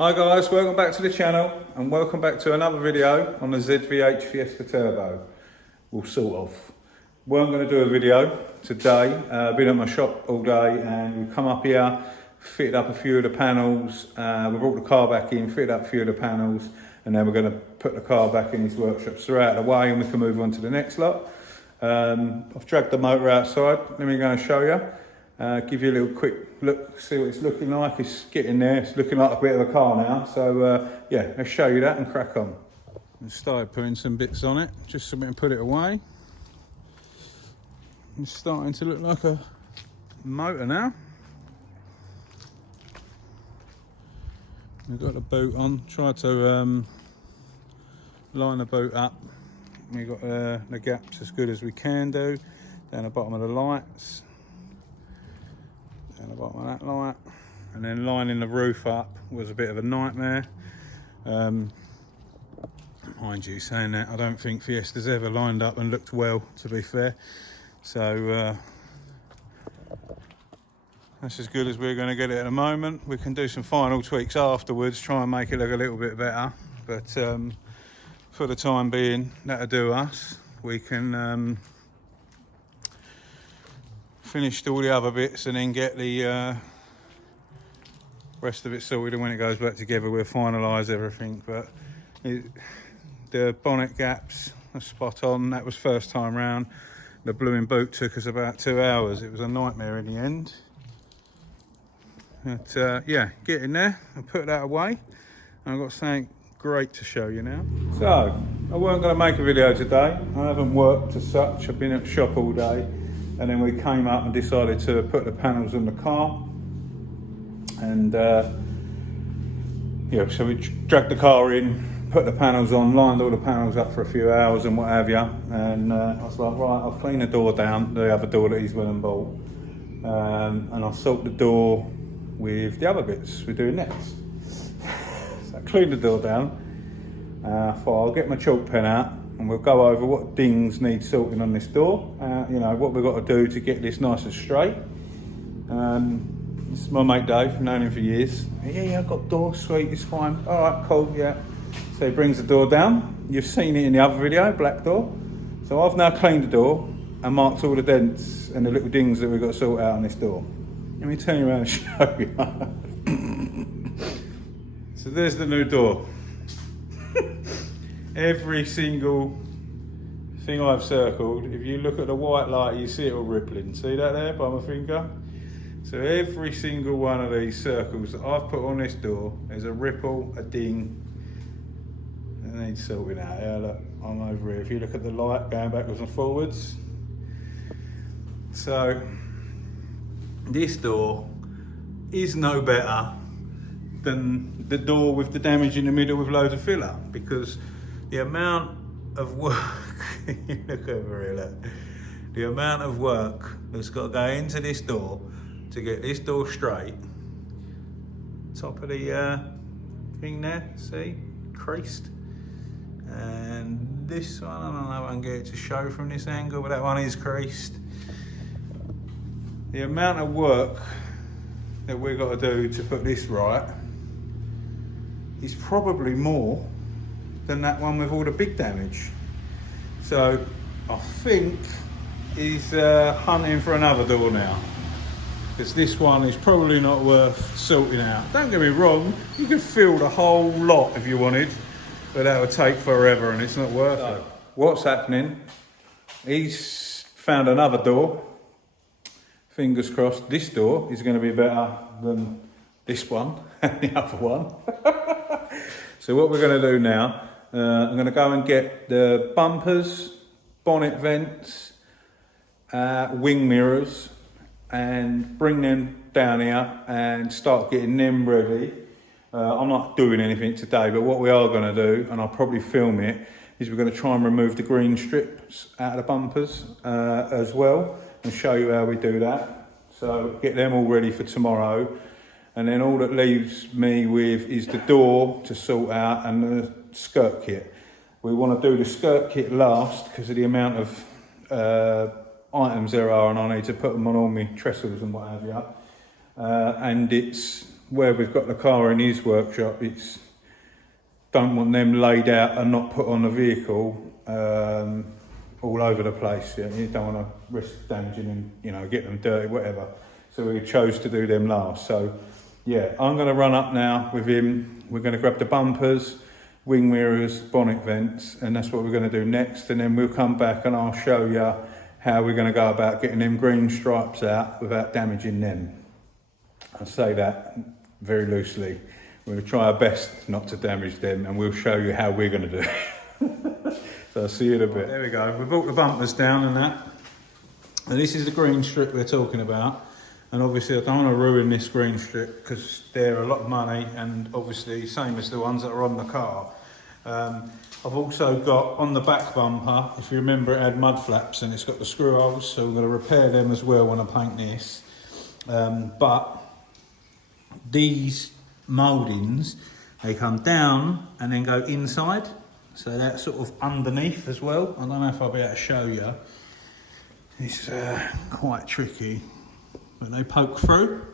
Hi guys, welcome back to the channel and welcome back to another video on the ZVH Fiesta Turbo. Well, sort of. Weren't going to do a video today. Been at my shop all day and we've come up here, fitted up a few of the panels. We brought the car back in, fitted up a few of the panels, and then we're going to put the car back in his workshop. So we're out of the way and we can move on to the next lot. I've dragged the motor outside. Let me go and show you. Give you a little quick look, see what it's looking like. It's getting there, it's looking like a bit of a car now. So yeah, let's show you that and crack on. I started putting some bits on it, just so we can put it away. It's starting to look like a motor now. We've got the boot on, tried to line the boot up. We've got the gaps as good as we can do. Down the bottom of the lights. Down the bottom of that light, and then lining the roof up was a bit of a nightmare. Mind you, saying that, I don't think Fiesta's ever lined up and looked well, to be fair. So that's as good as we're going to get it at the moment. We can do some final tweaks afterwards, try and make it look a little bit better. But for the time being, that'll do us. We can finished all the other bits and then get the rest of it sorted, and when it goes back together we'll finalise everything. But the bonnet gaps are spot on. That was first time round. The blooming boot took us about 2 hours. It was a nightmare in the end. But yeah, get in there and put that away. And I've got something great to show you now. So I weren't going to make a video today. I haven't worked as such. I've been at the shop all day. And then we came up and decided to put the panels on the car. And yeah, so we dragged the car in, put the panels on, lined all the panels up for a few hours and what have you. And I was like, right, I'll clean the door down, the other door that he's went and bought. And I'll salt the door with the other bits we're doing next. So I cleaned the door down. Thought I'll get my chalk pen out and we'll go over what dings need sorting on this door. You know, what we've got to do to get this nice and straight. This is my mate Dave, I've known him for years. Yeah, I've got door, sweet, it's fine. All right, cool, yeah. So he brings the door down. You've seen it in the other video, black door. So I've now cleaned the door and marked all the dents and the little dings that we've got to sort out on this door. Let me turn you around and show you. So there's the new door. Every single thing I've circled, if you look at the white light, you see it all rippling. See that there by my finger? So every single one of these circles that I've put on this door, there's a ripple, a ding, and needs sorting out. Yeah, look, I'm over here. If you look at the light going backwards and forwards. So this door is no better than the door with the damage in the middle with loads of filler, because the amount of work, look over here, look. The amount of work that's got to go into this door to get this door straight. Top of the thing there, see, creased. And this one, I don't know if I can get it to show from this angle, but that one is creased. The amount of work that we've got to do to put this right is probably more than that one with all the big damage. So I think he's hunting for another door now, because this one is probably not worth sorting out. Don't get me wrong, you could fill the whole lot if you wanted, but that would take forever and it's not worth it. What's happening? He's found another door. Fingers crossed this door is going to be better than this one and the other one. So what we're going to do now, I'm going to go and get the bumpers, bonnet vents, wing mirrors, and bring them down here and start getting them ready. I'm not doing anything today, but what we are going to do, and I'll probably film it, is we're going to try and remove the green strips out of the bumpers as well, and show you how we do that. So get them all ready for tomorrow. And then all that leaves me with is the door to sort out and the skirt kit. We want to do the skirt kit last because of the amount of items there are, and I need to put them on all my trestles and what have you. And it's where we've got the car in his workshop, it's don't want them laid out and not put on the vehicle all over the place. Yeah? You don't want to risk damaging them, you know, get them dirty, whatever. So we chose to do them last. So yeah, I'm going to run up now with him. We're going to grab the bumpers, wing mirrors, bonnet vents, and that's what we're going to do next. And then we'll come back and I'll show you how we're going to go about getting them green stripes out without damaging them. I say that very loosely. We're going to try our best not to damage them, and we'll show you how we're going to do it. So I'll see you in a bit. There we go. We brought the bumpers down and that. And this is the green strip we're talking about. And obviously I don't want to ruin this green strip because they're a lot of money, and obviously same as the ones that are on the car. I've also got on the back bumper, if you remember, it had mud flaps and it's got the screw holes, so we're going to repair them as well when I paint this. But these mouldings, they come down and then go inside, so that's sort of underneath as well. I don't know if I'll be able to show you. It's quite tricky, but they poke through.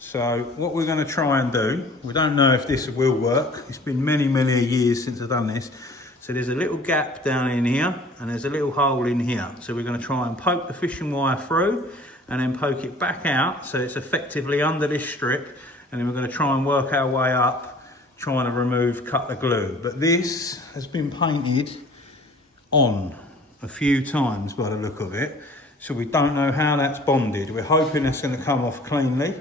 So what we're going to try and do, we don't know if this will work. It's been many years since I've done this. So there's a little gap down in here and there's a little hole in here. So we're going to try and poke the fishing wire through and then poke it back out so it's effectively under this strip, and then we're going to try and work our way up trying to cut the glue. But this has been painted on a few times by the look of it, so we don't know how that's bonded. We're hoping it's going to come off cleanly,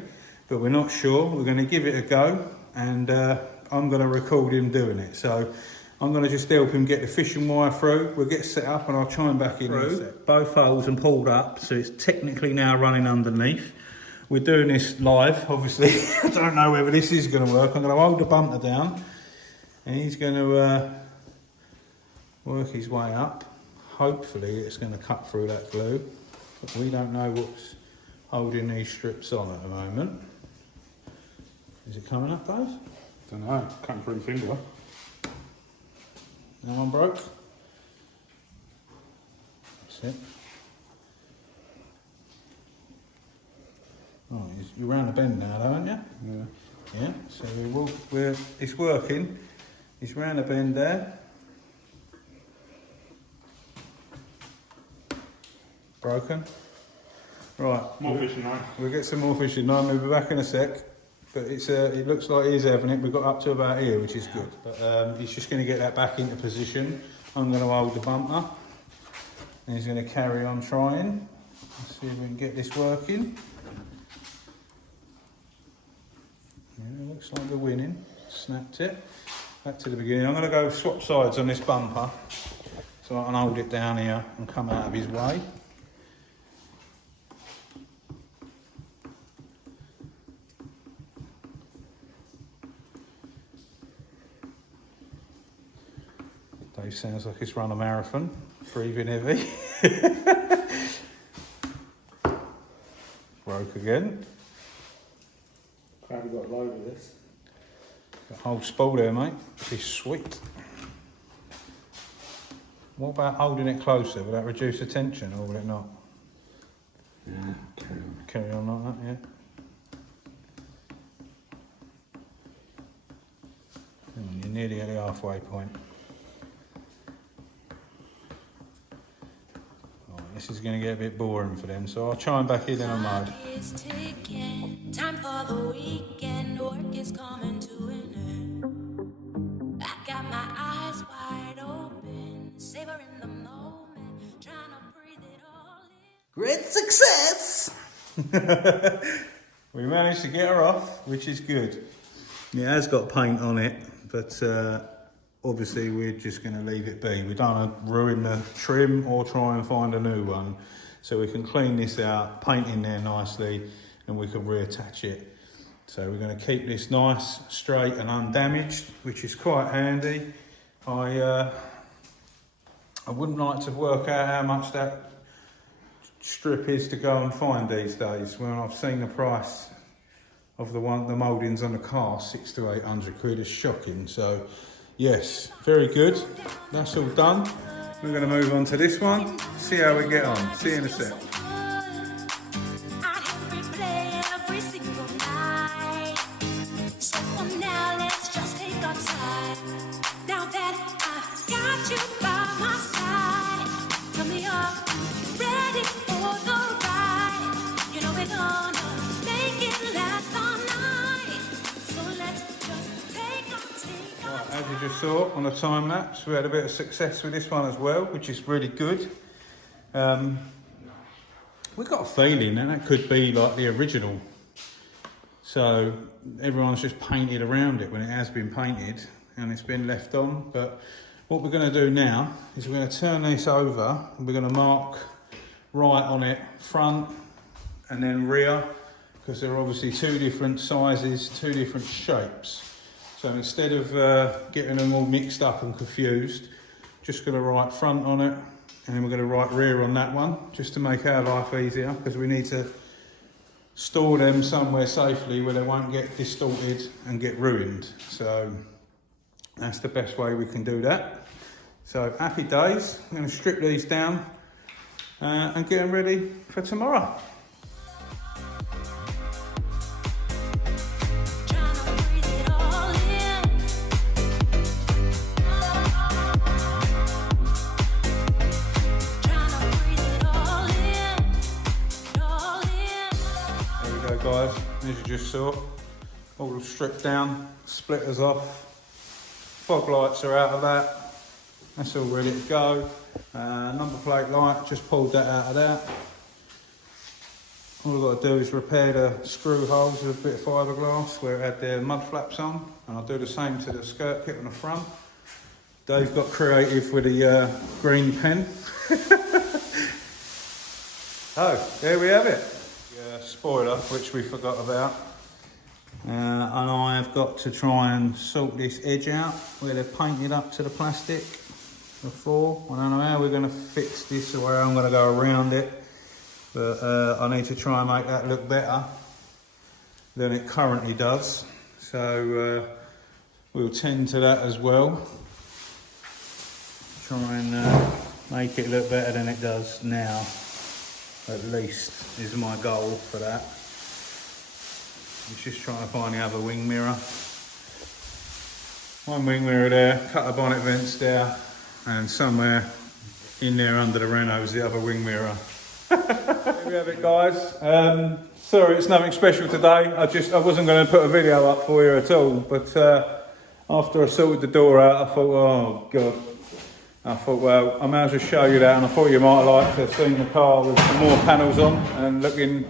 but we're not sure. We're going to give it a go, and I'm going to record him doing it. So I'm going to just help him get the fishing wire through. We'll get set up and I'll chime back in through both holes and pulled up, so it's technically now running underneath. We're doing this live, obviously. I don't know whether this is going to work. I'm going to hold the bumper down and he's going to work his way up. Hopefully it's going to cut through that glue, but we don't know what's holding these strips on at the moment. Is it coming up, Dave? Don't know, cutting through the finger. That one broke. That's it. Oh, you're round the bend now, though, aren't you? Yeah. Yeah. So it's working. He's round the bend there. Broken. Right. More fishing line. We'll get some more fishing line. We'll be back in a sec. But it looks like he's having it. We've got up to about here, which is good. But he's just going to get that back into position. I'm going to hold the bumper. And he's going to carry on trying. Let's see if we can get this working. Yeah, it looks like we're winning. Snapped it. Back to the beginning. I'm going to go swap sides on this bumper so I can hold it down here and come out of his way. Dave sounds like he's run a marathon, breathing heavy. Broke again. Glad we got a load of this. Got a whole spool there, mate. It's sweet. What about holding it closer? Will that reduce the tension, or will it not? Yeah, carry on. Carry on like that, yeah. You're nearly at the halfway point. This is going to get a bit boring for them, so I'll chime back in a moment. Time for the weekend, work is coming to an end. I got my eyes wide open, savoring the moment, trying to breathe it all in. Great success! We managed to get her off, which is good. It has got paint on it, but obviously we're just going to leave it be. We don't want to ruin the trim or try and find a new one. So we can clean this out, paint in there nicely, and we can reattach it. So we're going to keep this nice, straight and undamaged, which is quite handy. I wouldn't like to work out how much that strip is to go and find these days. When I've seen the price of the mouldings on the car, 600 to 800 quid, is shocking. So yes, very good. That's all done. We're going to move on to this one, see how we get on. See you in a sec. I hit replay every single night. As you just saw on the time lapse, we had a bit of success with this one as well, which is really good. We've got a feeling, and that could be like the original. So everyone's just painted around it when it has been painted and it's been left on. But what we're going to do now is we're going to turn this over and we're going to mark right on it, front and then rear, because they're obviously two different sizes, two different shapes. So instead of getting them all mixed up and confused, just going to write front on it, and then we're going to write rear on that one, just to make our life easier, because we need to store them somewhere safely where they won't get distorted and get ruined. So that's the best way we can do that. So happy days. I'm going to strip these down and get them ready for tomorrow. Guys, as you just saw, all stripped down, splitters off, fog lights are out of that, that's all ready to go. Number plate light, just pulled that out of that. All I've got to do is repair the screw holes with a bit of fiberglass where it had the mud flaps on, and I'll do the same to the skirt kit on the front. Dave got creative with the green pen. Oh, there we have it. Spoiler, which we forgot about, and I have got to try and sort this edge out where they're painted up to the plastic before. I don't know how we're going to fix this or where I'm going to go around it, but I need to try and make that look better than it currently does, so we'll tend to that as well, try and make it look better than it does now. At least is my goal for that. It's just trying to find the other wing mirror. One wing mirror there, couple of bonnet vents there, and somewhere in there under the Renault is the other wing mirror. There we have it, guys. Sorry, it's nothing special today. I wasn't going to put a video up for you at all, but after I sorted the door out, I thought, oh God. I thought, well, I may as well show you that, and I thought you might like to have seen the car with some more panels on and looking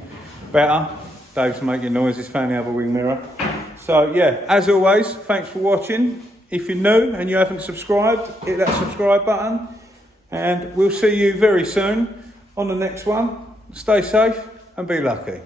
better. Dave's making noises, found the other wing mirror. So yeah, as always, thanks for watching. If you're new and you haven't subscribed, hit that subscribe button, and we'll see you very soon on the next one. Stay safe and be lucky.